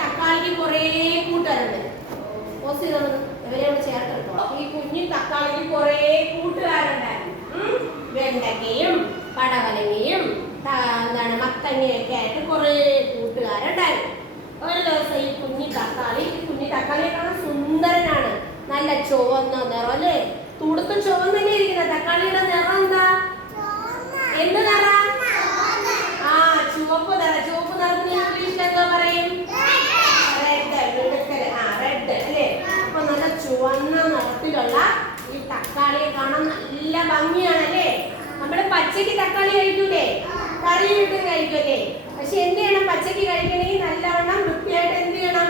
തക്കാളിക്ക് കുറേ കൂട്ടുകാരുണ്ട്. ഇവരെ ചേർത്തെടുത്തോ. ഈ കുഞ്ഞു തക്കാളിക്ക് കുറേ കൂട്ടുകാരുണ്ടായിരുന്നു. വെണ്ടക്കയും പടവലങ്ങയും എന്താണ് മത്തങ്ങയൊക്കെ ആയിട്ട് കുറേ കൂട്ടുകാരുണ്ടായിരുന്നു. ഒരു ദിവസം ഈ കുഞ്ഞി തക്കാളിയെ കാണാൻ സുന്ദരനാണ്. നല്ല ചുവന്ന നിറം അല്ലേ? തുടുത്ത് ചുവന്നല്ലേ ഇരിക്കുന്ന തക്കാളിയുടെ നിറം എന്താ? എന്ത് നിറം? ആ, ചുവപ്പ് നിറം. ചുവപ്പ് നിറത്തിന് ഇംഗ്ലീഷിൽ എന്താ പറയും? റെഡ് അല്ലേ? അപ്പൊ നല്ല ചുവന്ന നിറത്തിലുള്ള ഈ തക്കാളിയെ കാണാൻ നല്ല ഭംഗിയാണല്ലേ? നമ്മള് പച്ചക്ക് തക്കാളി കഴിക്കൂലേ? കറി ഇട്ട് കഴിക്കൂലേ? പക്ഷെ എന്ത് ചെയ്യണം? പച്ചക്ക് കഴിക്കണമെങ്കിൽ നല്ലവണ്ണം വൃത്തിയായിട്ട് എന്ത് ചെയ്യണം?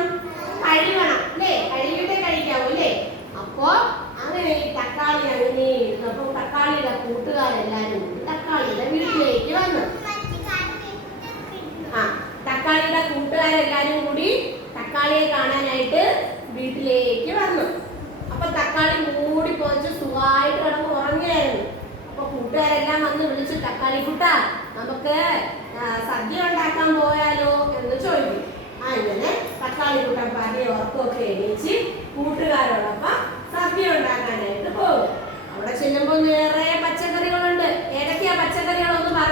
കഴുകണം അല്ലേ? കഴുകിയിട്ടേ കഴിക്കാവൂ അല്ലേ? അപ്പോ അങ്ങനെ ഈ തക്കാളി അങ്ങനെ ഇരുന്നപ്പോ തക്കാളിയുടെ കൂട്ടുകാരെല്ലാരും തക്കാളിയുടെ വീട്ടിലേക്ക് വന്നു. തക്കാളിയുടെ കൂട്ടുകാരെല്ലാരും കൂടി തക്കാളിയെ കാണാനായിട്ട് വീട്ടിലേക്ക് വന്നു. അപ്പൊ തക്കാളി മൂടി പൊതിച്ച് സുഖമായിട്ട് കിടന്ന് ഉറങ്ങുകയായിരുന്നു. അപ്പൊ കൂട്ടുകാരെല്ലാം വന്ന് വിളിച്ചു, തക്കാളി കുട്ടാ, നമുക്ക് സദ്യ ഉണ്ടാക്കാൻ പോയാലോ എന്ന് ചോദിക്കും. അങ്ങനെ തക്കാളി കൂട്ടം പറഞ്ഞ ഉറക്കമൊക്കെ എണീച്ച് കൂട്ടുകാരോടൊപ്പം സദ്യ ഉണ്ടാക്കാനായിട്ട് പോകും. അവിടെ ചെല്ലുമ്പോൾ വേറെ പച്ചക്കറികളുണ്ട്. ഏതൊക്കെയാ പച്ചക്കറികളൊന്ന് പറ.